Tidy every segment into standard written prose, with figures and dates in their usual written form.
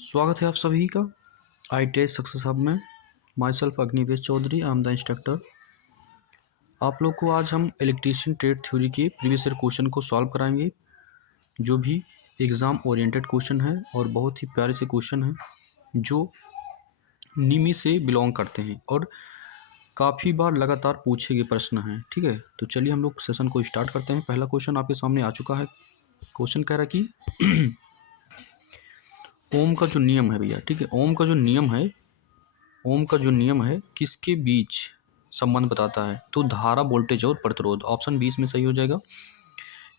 स्वागत है आप सभी का ITI सक्सेस हब में। Myself Agnivesh Chaudhary, I am the instructor. आप लोग को आज हम इलेक्ट्रीशियन ट्रेड थ्योरी के प्रीवियस ईयर क्वेश्चन को सॉल्व कराएंगे, जो भी एग्ज़ाम ओरिएंटेड क्वेश्चन है और बहुत ही प्यारे से क्वेश्चन हैं जो निमी से बिलोंग करते हैं और काफ़ी बार लगातार पूछे गए प्रश्न हैं। ठीक है, तो चलिए हम लोग सेशन को स्टार्ट करते हैं। पहला क्वेश्चन आपके सामने आ चुका है। क्वेश्चन कह रहा है कि ओम का जो नियम है भैया, ठीक है, ओम का जो नियम है किसके बीच संबंध बताता है? तो धारा, वोल्टेज और प्रतिरोध। ऑप्शन 20 में सही हो जाएगा।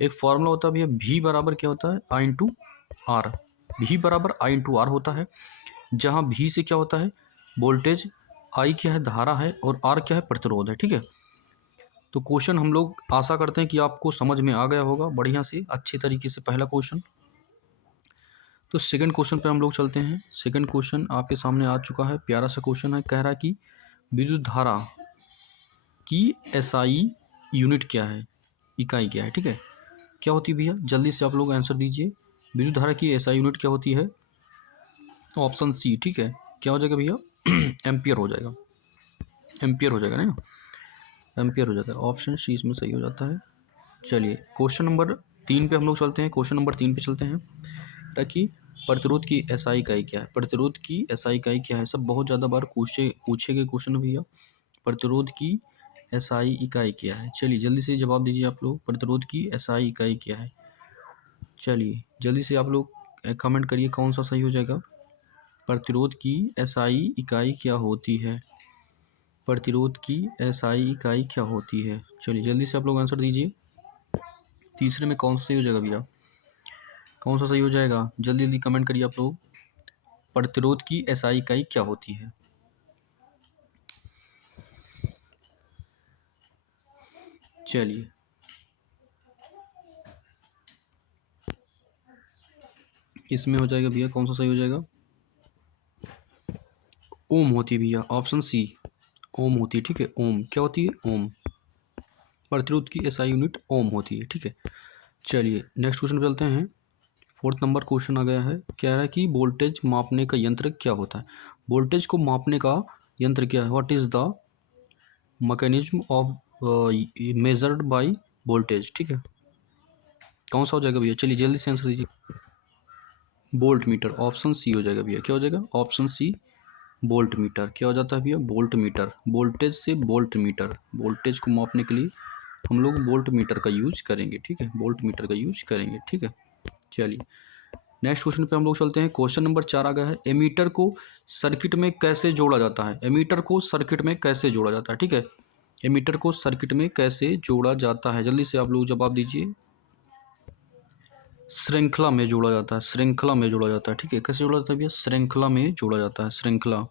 एक फॉर्मूला होता है भैया, V बराबर क्या होता है? I into R. V बराबर I इंटू आर होता है, जहाँ V से क्या होता है? वोल्टेज, I क्या है? धारा है, और R क्या है? प्रतिरोध है। ठीक है, तो क्वेश्चन हम लोग आशा करते हैं कि आपको समझ में आ गया होगा बढ़िया से, अच्छे तरीके से पहला क्वेश्चन। तो सेकंड क्वेश्चन पे हम लोग चलते हैं। सेकंड क्वेश्चन आपके सामने आ चुका है, प्यारा सा क्वेश्चन है। कह रहा है कि विद्युत धारा की SI यूनिट क्या है, इकाई क्या है? ठीक है, क्या होती है भैया? जल्दी से आप लोग आंसर दीजिए। विद्युत धारा की SI यूनिट क्या होती है? Option C. ठीक है, क्या हो जाएगा भैया? एम्पियर हो जाएगा, एम्पियर हो जाएगा ना, एम्पियर हो जाता है। ऑप्शन सी इसमें सही हो जाता है। चलिए क्वेश्चन नंबर 3 पे हम लोग चलते हैं। क्वेश्चन नंबर 3 पे चलते हैं ताकि प्रतिरोध की SI इकाई क्या है? प्रतिरोध की SI इकाई क्या है? सब बहुत ज़्यादा बार पूछे गए क्वेश्चन भैया। प्रतिरोध की SI इकाई क्या है? चलिए जल्दी से जवाब दीजिए आप लोग। प्रतिरोध की SI इकाई क्या है? चलिए जल्दी से आप लोग कमेंट करिए कौन सा सही हो जाएगा। प्रतिरोध की SI इकाई क्या होती है? प्रतिरोध की SI इकाई क्या होती है? चलिए जल्दी से आप लोग आंसर दीजिए। तीसरे में कौन सा सही हो जाएगा भैया? कौन सा सही हो जाएगा? जल्दी जल्दी कमेंट करिए आप लोग। प्रतिरोध की SI इकाई क्या होती है? चलिए इसमें हो जाएगा भैया, कौन सा सही हो जाएगा? ओम होती है भैया, ऑप्शन सी, ओम होती है। ठीक है, ओम क्या होती है? ओम। प्रतिरोध की SI यूनिट ओम होती है। ठीक है, चलिए नेक्स्ट क्वेश्चन पे चलते हैं। फोर्थ नंबर क्वेश्चन आ गया है। कह रहा है कि वोल्टेज मापने का यंत्र क्या होता है? वोल्टेज को मापने का यंत्र क्या है? What is the mechanism of measured by voltage? ठीक है, कौन सा हो जाएगा भैया? चलिए जल्दी से आंसर दीजिए। वोल्ट मीटर, ऑप्शन सी हो जाएगा भैया। क्या हो जाएगा? Option C, voltmeter. क्या हो जाता है भैया? Voltmeter. वोल्टेज से वोल्ट मीटर, वोल्टेज को मापने के लिए हम लोग वोल्ट मीटर का यूज करेंगे। ठीक है, वोल्ट मीटर का यूज करेंगे। ठीक है, चलिए नेक्स्ट क्वेश्चन पे हम लोग चलते हैं। क्वेश्चन नंबर 4 आ गया है। एमीटर को सर्किट में कैसे जोड़ा जाता है? एमीटर को सर्किट में कैसे जोड़ा जाता है? ठीक है, एमीटर को सर्किट में कैसे जोड़ा जाता है? जल्दी से आप लोग जवाब दीजिए। श्रृंखला में जोड़ा जाता है, श्रृंखला में जोड़ा जाता है। ठीक है, कैसे जोड़ा जाता है भैया? श्रृंखला में जोड़ा जाता है, श्रृंखला,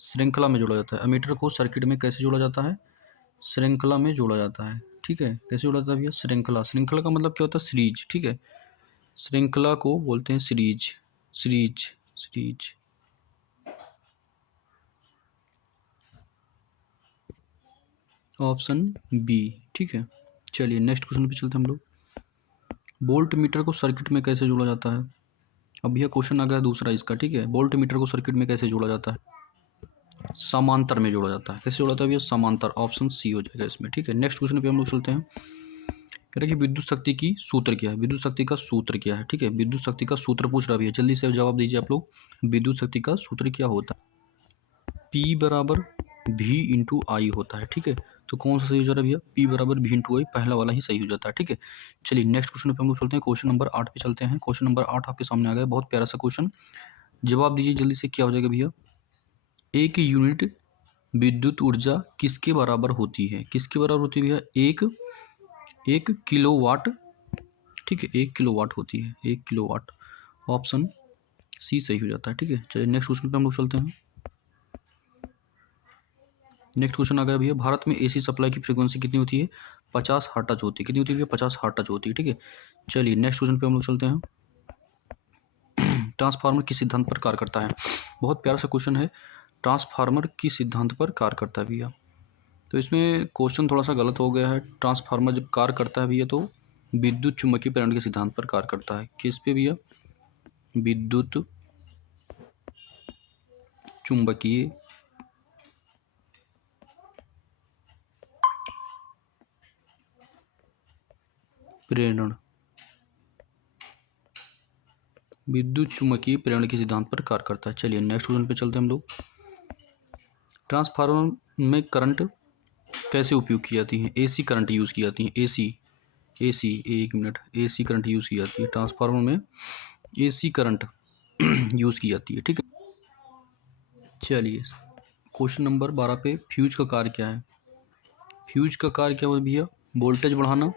श्रृंखला में जोड़ा जाता है। एमीटर को सर्किट में कैसे जोड़ा जाता है? श्रृंखला में जोड़ा जाता है। ठीक है, कैसे जोड़ा जाता है भैया? श्रृंखला। श्रृंखला का मतलब क्या होता है? सीरीज। ठीक है, श्रृंखला को बोलते हैं series, series, series. Option B. ठीक है, चलिए नेक्स्ट क्वेश्चन पे चलते हैं हम लोग। वोल्ट मीटर को सर्किट में कैसे जोड़ा जाता है? अब भैया क्वेश्चन आ गया दूसरा इसका। ठीक है, वोल्ट मीटर को सर्किट में कैसे जोड़ा जाता है? समांतर में जोड़ा जाता है। कैसे जोड़ा जाता है भैया? समांतर। ऑप्शन सी हो जाएगा इसमें। ठीक है, नेक्स्ट क्वेश्चन पे हम लोग चलते हैं। कह रहे कि विद्युत शक्ति की सूत्र क्या है? विद्युत शक्ति का सूत्र क्या है? ठीक है, विद्युत शक्ति का सूत्र पूछ रहा है। जल्दी से जवाब दीजिए आप लोग। विद्युत शक्ति का सूत्र क्या होता है? P बराबर V इंटू आई होता है। ठीक है, तो कौन सा सही हो जा रहा है भैया? P बराबर V इंटू आई, पहला वाला ही सही हो जाता है। ठीक है, चलिए नेक्स्ट क्वेश्चन पे हम लोग चलते हैं। क्वेश्चन नंबर 8 पे चलते हैं। क्वेश्चन नंबर 8 आपके सामने आ गया, बहुत प्यारा सा क्वेश्चन। जवाब दीजिए जल्दी से, क्या हो जाएगा भैया? एक यूनिट विद्युत ऊर्जा किसके बराबर होती है? किसके बराबर होती है भैया? एक किलोवाट। ठीक है, 1 किलोवाट होती है, 1 किलोवाट। ऑप्शन सी सही हो जाता है। ठीक है, चलिए नेक्स्ट क्वेश्चन पे हम लोग चलते हैं। नेक्स्ट क्वेश्चन आ गया भैया। भारत में AC सप्लाई की फ्रीक्वेंसी कितनी होती है? 50 हर्ट्ज होती है। कितनी होती है भैया? 50 हर्ट्ज होती है। ठीक है, चलिए नेक्स्ट क्वेश्चन पे हम लोग चलते हैं। ट्रांसफार्मर किस सिद्धांत पर कार्य करता है? बहुत प्यारा सा क्वेश्चन है। ट्रांसफार्मर किस सिद्धांत पर कार्य करता है भैया? तो इसमें क्वेश्चन थोड़ा सा गलत हो गया है। ट्रांसफार्मर जब कार्य करता है भैया तो विद्युत चुम्बकीय प्रेरण के सिद्धांत पर कार्य करता है। किस पे भैया? विद्युत चुंबकीय प्रेरण, विद्युत चुम्बकीय प्रेरण के सिद्धांत पर कार्य करता है। चलिए नेक्स्ट क्वेश्चन पे चलते हैं हम लोग। ट्रांसफार्मर में करंट कैसे उपयोग की जाती है? एसी करंट यूज़ की जाती है। एसी एसी एक मिनट, एसी करंट यूज़ की जाती है ट्रांसफार्मर में, एसी करंट यूज़ की जाती है, ठीक है। चलिए क्वेश्चन नंबर 12 पे, फ्यूज का कार्य क्या है? फ्यूज का कार्य क्या है भैया? वोल्टेज बढ़ाना?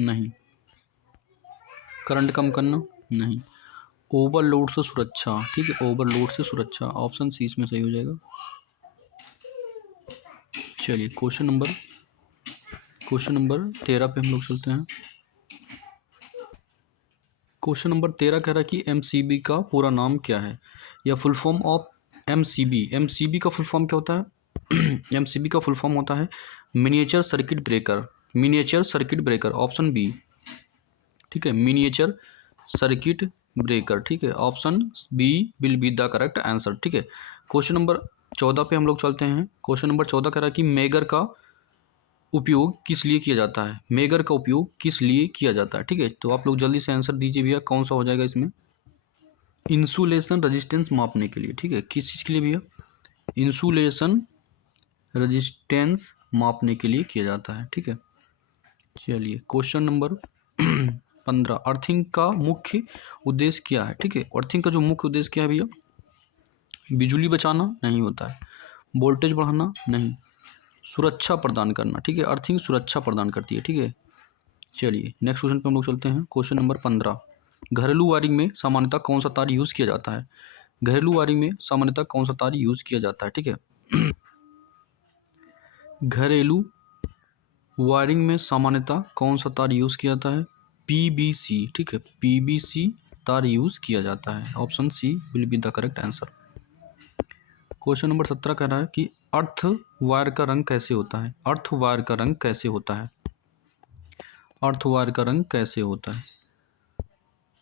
नहीं। करंट कम करना? नहीं। ओवरलोड से सुरक्षा, ठीक है, ओवरलोड से सुरक्षा, ऑप्शन सी इसमें सही हो जाएगा। चलिए क्वेश्चन नंबर 13 पे हम लोग चलते हैं। क्वेश्चन नंबर 13 कह रहा है कि एमसीबी का पूरा नाम क्या है, या full form of MCB. MCB का फुल फॉर्म क्या होता है? एमसीबी का फुल फॉर्म होता है miniature circuit breaker, miniature circuit breaker, option B, ठीक है, मिनिएचर सर्किट ब्रेकर, ठीक है, option B will be the correct answer, ठीक है। क्वेश्चन नंबर 14 पे हम लोग चलते हैं। क्वेश्चन नंबर 14 कह रहा है कि मेगर का उपयोग किस लिए किया जाता है? मेगर का उपयोग किस लिए किया जाता है, ठीक है। तो आप लोग जल्दी से आंसर दीजिए भैया, कौन सा हो जाएगा इसमें? इंसुलेशन रजिस्टेंस मापने के लिए, ठीक है। किस चीज़ के लिए भैया? इंसुलेशन रजिस्टेंस मापने के लिए किया जाता है, ठीक है। चलिए क्वेश्चन नंबर 15, अर्थिंग का मुख्य उद्देश्य क्या है, ठीक है। अर्थिंग का जो मुख्य उद्देश्य क्या है भैया? बिजली बचाना नहीं होता है, वोल्टेज बढ़ाना नहीं, सुरक्षा प्रदान करना, ठीक है। अर्थिंग सुरक्षा प्रदान करती है, ठीक है। चलिए नेक्स्ट क्वेश्चन पे हम लोग चलते हैं। क्वेश्चन नंबर 15, घरेलू वायरिंग में सामान्यतः कौन सा तार यूज़ किया जाता है? घरेलू वायरिंग में सामान्यतः कौन सा तार यूज़ किया जाता है, ठीक है। घरेलू वायरिंग में सामान्यतः कौन सा तार यूज़ किया जाता है? पीबीसी, ठीक है, पीबीसी तार यूज़ किया जाता है, option C will be the correct answer. Question number 17 कह रहा है कि अर्थ वायर का रंग कैसे होता है? अर्थ वायर का रंग कैसे होता है? अर्थ वायर का रंग कैसे होता है?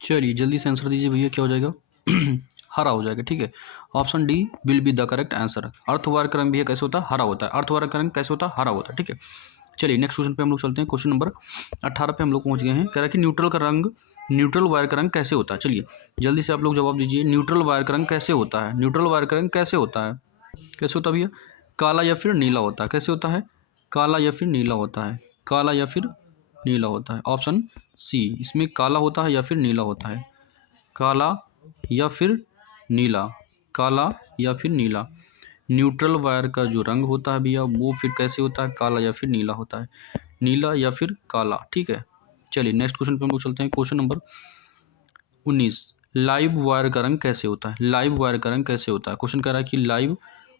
चलिए जल्दी से आंसर दीजिए भैया, क्या हो जाएगा? हरा हो जाएगा, ठीक है, option D will be the correct answer. Earth wire का रंग भैया कैसे होता है? हरा होता है। अर्थ वायर का रंग कैसे होता है? हरा होता है, ठीक है। चलिए नेक्स्ट क्वेश्चन पे हम लोग चलते हैं। क्वेश्चन नंबर 18 पे हम लोग पहुंच गए हैं। कह रहा है कि न्यूट्रल वायर का रंग कैसे होता है? चलिए जल्दी से आप लोग जवाब दीजिए, न्यूट्रल वायर का रंग कैसे होता है? न्यूट्रल वायर का रंग कैसे होता है? कैसे होता है भैया? काला या फिर नीला होता है। कैसे होता है? काला या फिर नीला होता है। काला या फिर नीला होता है, ऑप्शन सी, इसमें काला होता है या फिर नीला होता है। काला या फिर नीला, काला या फिर नीला। न्यूट्रल वायर का जो रंग होता है भैया वो फिर कैसे होता है? काला या फिर नीला होता है, नीला या फिर काला, ठीक है। चलिए नेक्स्ट क्वेश्चन पे हम लोग चलते हैं। क्वेश्चन नंबर 19, लाइव वायर का रंग कैसे होता है? लाइव वायर का रंग कैसे होता है? क्वेश्चन कह रहा है कि लाइव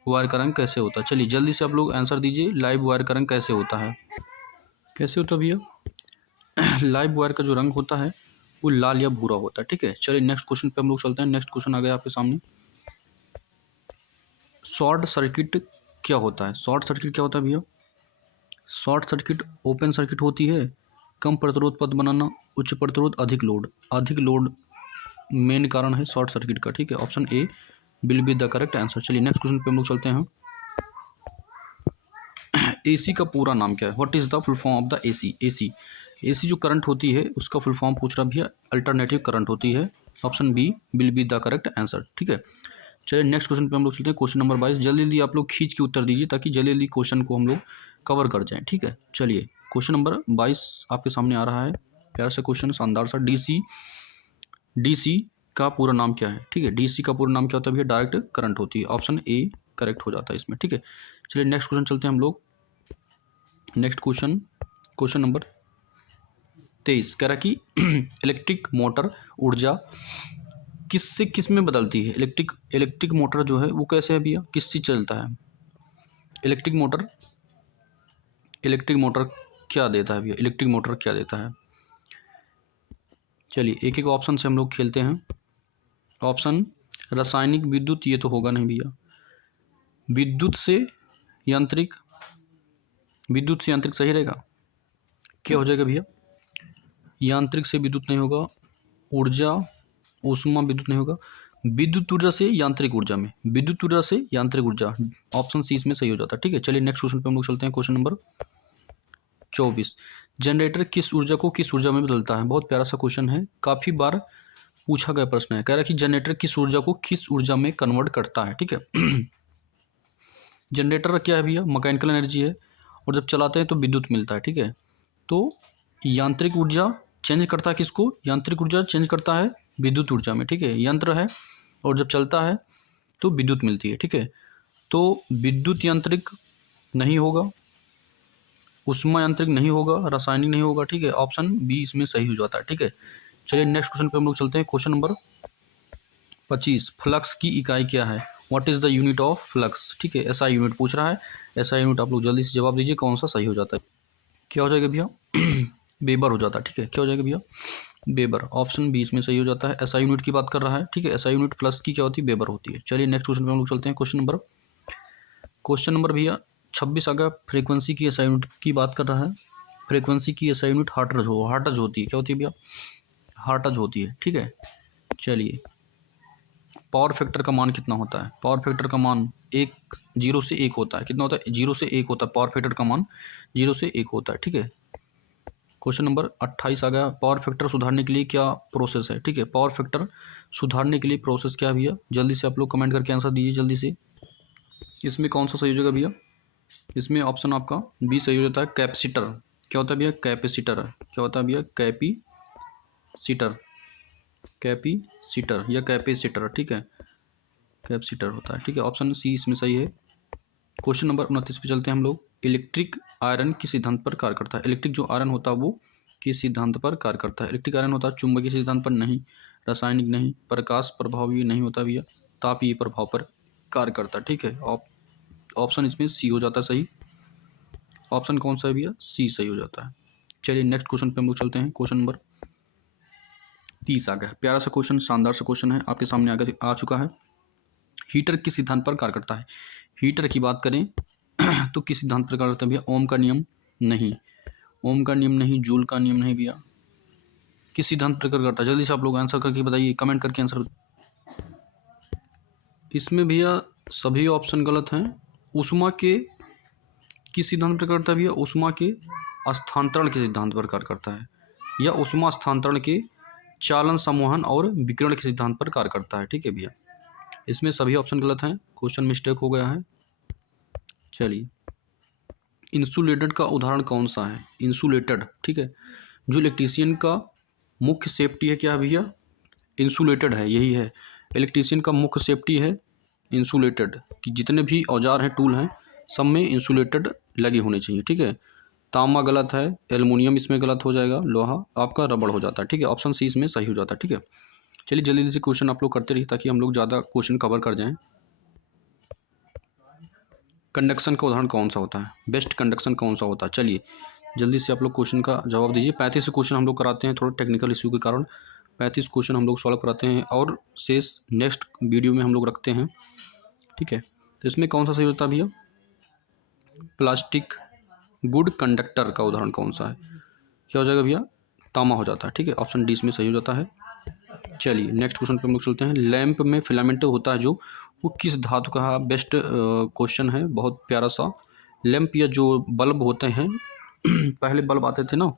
वायर का रंग कैसे होता है। चलिए जल्दी से आप लोग आंसर दीजिए, लाइव वायर का रंग कैसे होता है? कैसे होता है भैया? लाइव वायर का जो रंग होता है वो लाल या भूरा होता है, ठीक है। चलिए नेक्स्ट क्वेश्चन पे हम लोग चलते हैं। नेक्स्ट क्वेश्चन आ गया आपके सामने। शॉर्ट सर्किट क्या होता है? शॉर्ट सर्किट क्या होता है भैया? शॉर्ट सर्किट ओपन सर्किट होती है, कम प्रतिरोध पथ बनाना, उच्च प्रतिरोध, अधिक लोड। अधिक लोड मेन कारण है शॉर्ट सर्किट का, ठीक है, option A will be the correct answer. चलिए नेक्स्ट क्वेश्चन पे हम लोग चलते हैं। एसी का पूरा नाम क्या है? What is the full form of the AC? AC जो करंट होती है उसका फुल फॉर्म पूछ रहा भैया, अल्टरनेटिव करंट होती है, option B will be the correct answer, ठीक है। चलिए नेक्स्ट क्वेश्चन पे हम लोग चलते हैं। क्वेश्चन नंबर 22, जल्दी जल्दी आप लोग खींच के उत्तर दीजिए ताकि जल्दी जल्दी क्वेश्चन को हम लोग कवर कर जाएं, ठीक है। चलिए क्वेश्चन नंबर 22 आपके सामने आ रहा है, प्यार से क्वेश्चन, शानदार सा। डीसी का पूरा नाम क्या है? ठीक है, डीसी का पूरा नाम क्या होता है भैया? डायरेक्ट करंट होती है, ऑप्शन ए करेक्ट हो जाता है इसमें, ठीक है। चलिए नेक्स्ट क्वेश्चन चलते हैं हम लोग। नेक्स्ट क्वेश्चन, क्वेश्चन नंबर 23 कह रहा कि इलेक्ट्रिक मोटर ऊर्जा किस से किस में बदलती है? इलेक्ट्रिक मोटर जो है वो कैसे है भैया, किससे चलता है? इलेक्ट्रिक मोटर क्या देता है भैया? इलेक्ट्रिक मोटर क्या देता है? चलिए एक एक ऑप्शन से हम लोग खेलते हैं। ऑप्शन रासायनिक विद्युत, ये तो होगा नहीं भैया। विद्युत से यांत्रिक, विद्युत से यांत्रिक सही रहेगा, क्या हो जाएगा भैया? यांत्रिक से विद्युत नहीं होगा, ऊर्जा ऊष्मा विद्युत नहीं होगा, विद्युत ऊर्जा से यांत्रिक ऊर्जा में, विद्युत ऊर्जा से यांत्रिक ऊर्जा, ऑप्शन सी इसमें सही हो जाता है। ठीक है, चलिए नेक्स्ट क्वेश्चन पे हम लोग चलते हैं। क्वेश्चन नंबर 24, जनरेटर किस ऊर्जा को किस ऊर्जा में बदलता है? बहुत प्यारा सा क्वेश्चन है, काफ़ी बार पूछा गया प्रश्न है। कह रहा है कि जनरेटर किस ऊर्जा को किस ऊर्जा में कन्वर्ट करता है। ठीक है जनरेटर क्या है भैया? मैकेनिकल एनर्जी है, और जब चलाते हैं तो विद्युत मिलता है। ठीक है, तो यांत्रिक ऊर्जा चेंज करता है किसको? यांत्रिक ऊर्जा चेंज करता है विद्युत ऊर्जा में। ठीक है, यंत्र है और जब चलता है तो विद्युत मिलती है। ठीक है, तो विद्युत यांत्रिक नहीं होगा, उष्मा यांत्रिक नहीं होगा, रासायनिक नहीं होगा। ठीक है, ऑप्शन बी इसमें सही हो जाता है। ठीक है, चलिए नेक्स्ट क्वेश्चन पे हम लोग चलते हैं। क्वेश्चन नंबर 25, फ्लक्स की इकाई क्या है? What is the unit of flux? ठीक है, एसआई यूनिट पूछ रहा है। एसआई यूनिट आप लोग जल्दी से जवाब दीजिए, कौन सा सही हो जाता है? क्या हो जाएगा भैया? वेबर हो जाता है। ठीक है, क्या हो जाएगा भैया? वेबर, ऑप्शन बी इसमें सही हो जाता है। एसआई यूनिट की बात कर रहा है। ठीक है, एसआई यूनिट प्लस की क्या होती है? वेबर होती है। चलिए नेक्स्ट क्वेश्चन पे हम लोग चलते हैं। क्वेश्चन नंबर भैया 26 आ गया। फ्रीक्वेंसी की एसआई यूनिट की बात कर रहा है। फ्रीक्वेंसी की एसआई यूनिट हार्टज होती है। क्या होती है भैया? हार्टज होती है। ठीक है, चलिए पावर फैक्टर का मान कितना होता है? पावर फैक्टर का मान 0 से 1 होता है। कितना होता है? 0 से 1 होता है। पावर फैक्टर का मान 0 से 1 होता है। ठीक है, क्वेश्चन नंबर 28 आ गया। पावर फैक्टर सुधारने के लिए क्या प्रोसेस है? ठीक है, पावर फैक्टर सुधारने के लिए प्रोसेस क्या है भैया? जल्दी से आप लोग कमेंट करके आंसर दीजिए जल्दी से। इसमें कौन सा सही हो जाएगा भैया? इसमें ऑप्शन आपका बी सही हो जाता है, कैपेसिटर। क्या होता है भैया? कैपेसिटर। क्या होता है भैया? कैपेसिटर, कैपेसिटर या कैपेसिटर। ठीक है, कैपेसिटर होता है। ठीक है, ऑप्शन सी इसमें सही है। क्वेश्चन नंबर 29 पे चलते हैं हम लोग। इलेक्ट्रिक आयरन किस सिद्धांत पर कार्य करता है? इलेक्ट्रिक जो आयरन होता है वो किस सिद्धांत पर कार्य करता है? इलेक्ट्रिक आयरन होता है चुंबकीय सिद्धांत पर नहीं, रासायनिक नहीं, प्रकाश प्रभावी नहीं होता भैया, तापीय प्रभाव पर कार्य करता है। ठीक है, ऑप्शन इसमें सी हो जाता है सही। ऑप्शन कौन सा है भैया? सी सही हो जाता है। चलिए नेक्स्ट क्वेश्चन पे हम लोग चलते हैं। क्वेश्चन नंबर 30 आ गया। प्यारा सा क्वेश्चन, शानदार सा क्वेश्चन है, आपके सामने आगे आ चुका है। हीटर किस सिद्धांत पर कार्य करता है? हीटर की बात करें तो किस सिद्धांत पर कार्य करता है भैया? ओम का नियम नहीं, ओम का नियम नहीं, जूल का नियम नहीं भैया। किस सिद्धांत पर कार्य करता है? जल्दी से आप लोग आंसर करके बताइए, कमेंट करके आंसर। इसमें भैया सभी ऑप्शन गलत हैं। उष्मा के किस सिद्धांत पर कार्य करता है भैया? उष्मा के स्थानांतरण के सिद्धांत पर कार्य करता है, या उष्मा स्थानांतरण के चालन संवहन और विकिरण के सिद्धांत पर कार्य करता है। ठीक है भैया, इसमें सभी ऑप्शन गलत हैं, क्वेश्चन मिस्टेक हो गया है। चलिए, इंसुलेटेड का उदाहरण कौन सा है? इंसुलेटेड, ठीक है, जो इलेक्ट्रीशियन का मुख्य सेफ्टी है क्या है भैया? इंसुलेटेड है, यही है इलेक्ट्रीशियन का मुख्य सेफ्टी है, इंसुलेटेड। कि जितने भी औजार हैं, टूल हैं, सब में इंसुलेटेड लगे होने चाहिए। ठीक है, तांबा गलत है, एल्युमिनियम इसमें गलत हो जाएगा, लोहा आपका रबड़ हो जाता है। ठीक है, ऑप्शन सी इसमें सही हो जाता है। ठीक है, चलिए जल्दी जल्दी से क्वेश्चन आप लोग करते रहिए ताकि हम लोग ज़्यादा क्वेश्चन कवर कर जाएं। कंडक्शन का उदाहरण कौन सा होता है? बेस्ट कंडक्शन कौन सा होता है? चलिए जल्दी से आप लोग क्वेश्चन का जवाब दीजिए। 35 क्वेश्चन हम लोग कराते हैं, थोड़ा टेक्निकल इश्यू के कारण 35 क्वेश्चन हम लोग सॉल्व कराते हैं और शेष नेक्स्ट वीडियो में हम लोग रखते हैं। ठीक है, तो इसमें कौन सा सही होता है भैया? प्लास्टिक गुड कंडक्टर का उदाहरण कौन सा है? क्या हो जाएगा भैया? तांबा हो जाता है। ठीक है, ऑप्शन डी इसमें सही हो जाता है। चलिए नेक्स्ट क्वेश्चन पे हम लोग चलते हैं। लैंप में फिलामेंट होता है जो, वो किस धातु का? बेस्ट क्वेश्चन है, बहुत प्यारा सा। लैंप या जो बल्ब होते हैं पहले बल्ब आते थे ना,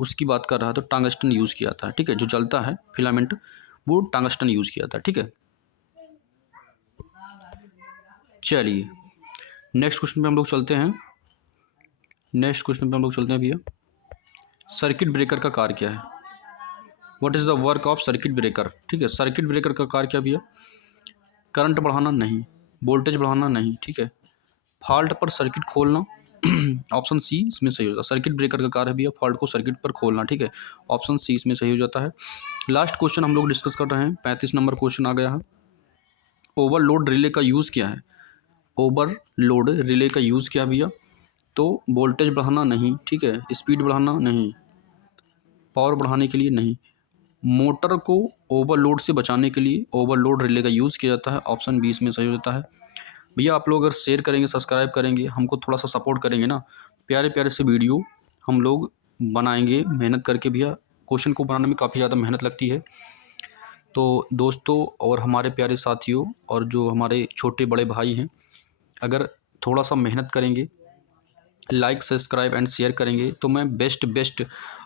उसकी बात कर रहा है, तो टंगस्टन यूज़ किया था। ठीक है, जो जलता है फिलामेंट, वो टंगस्टन यूज़ किया था। ठीक है, चलिए नेक्स्ट क्वेश्चन पे हम लोग चलते हैं। नेक्स्ट क्वेश्चन पे हम लोग चलते हैं भैया। सर्किट ब्रेकर का कार्य क्या है? What is the work of circuit breaker? ठीक है, सर्किट ब्रेकर का कार्य क्या भैया? करंट बढ़ाना नहीं, वोल्टेज बढ़ाना नहीं। ठीक है, फॉल्ट पर सर्किट खोलना ऑप्शन सी इसमें सही होता है। सर्किट ब्रेकर का कार्य है भैया फॉल्ट को सर्किट पर खोलना। ठीक है, ऑप्शन सी इसमें सही हो जाता है। लास्ट क्वेश्चन हम लोग डिस्कस कर रहे हैं, 35 नंबर क्वेश्चन आ गया है। ओवरलोड रिले का यूज़ क्या है? ओवरलोड रिले का यूज़ क्या भैया? तो वोल्टेज बढ़ाना नहीं, ठीक है, स्पीड बढ़ाना नहीं, पावर बढ़ाने के लिए नहीं, मोटर को ओवरलोड से बचाने के लिए ओवरलोड रिले का यूज़ किया जाता है। ऑप्शन बी इसमें सही हो जाता है। भैया आप लोग अगर शेयर करेंगे, सब्सक्राइब करेंगे, हमको थोड़ा सा सपोर्ट करेंगे ना, प्यारे प्यारे से वीडियो हम लोग बनाएंगे मेहनत करके। भैया क्वेश्चन को बनाने में काफ़ी ज़्यादा मेहनत लगती है, तो दोस्तों और हमारे प्यारे साथियों और जो हमारे छोटे बड़े भाई हैं, अगर थोड़ा सा मेहनत करेंगे, लाइक सब्सक्राइब एंड शेयर करेंगे, तो मैं बेस्ट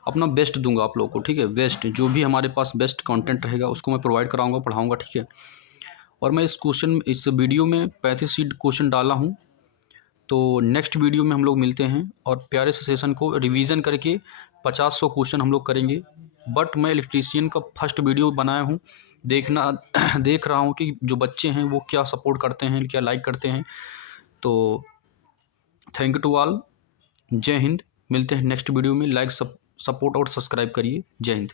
अपना बेस्ट दूंगा आप लोगों को, ठीक है। बेस्ट जो भी हमारे पास बेस्ट कंटेंट रहेगा उसको मैं प्रोवाइड कराऊंगा, पढ़ाऊंगा, ठीक है। और मैं इस वीडियो में 35 सीट क्वेश्चन डाला हूँ। तो नेक्स्ट वीडियो में हम लोग मिलते हैं और प्यारे से सेशन को रिवीजन करके 50-100 क्वेश्चन हम लोग करेंगे। बट मैं इलेक्ट्रीशियन का फर्स्ट वीडियो बनाया हूँ, देखना देख रहा हूँ कि जो बच्चे हैं वो क्या सपोर्ट करते हैं, क्या लाइक करते हैं। तो थैंक यू टू ऑल। जय हिंद। मिलते हैं नेक्स्ट वीडियो में। लाइक सपोर्ट और सब्सक्राइब करिए। जय हिंद।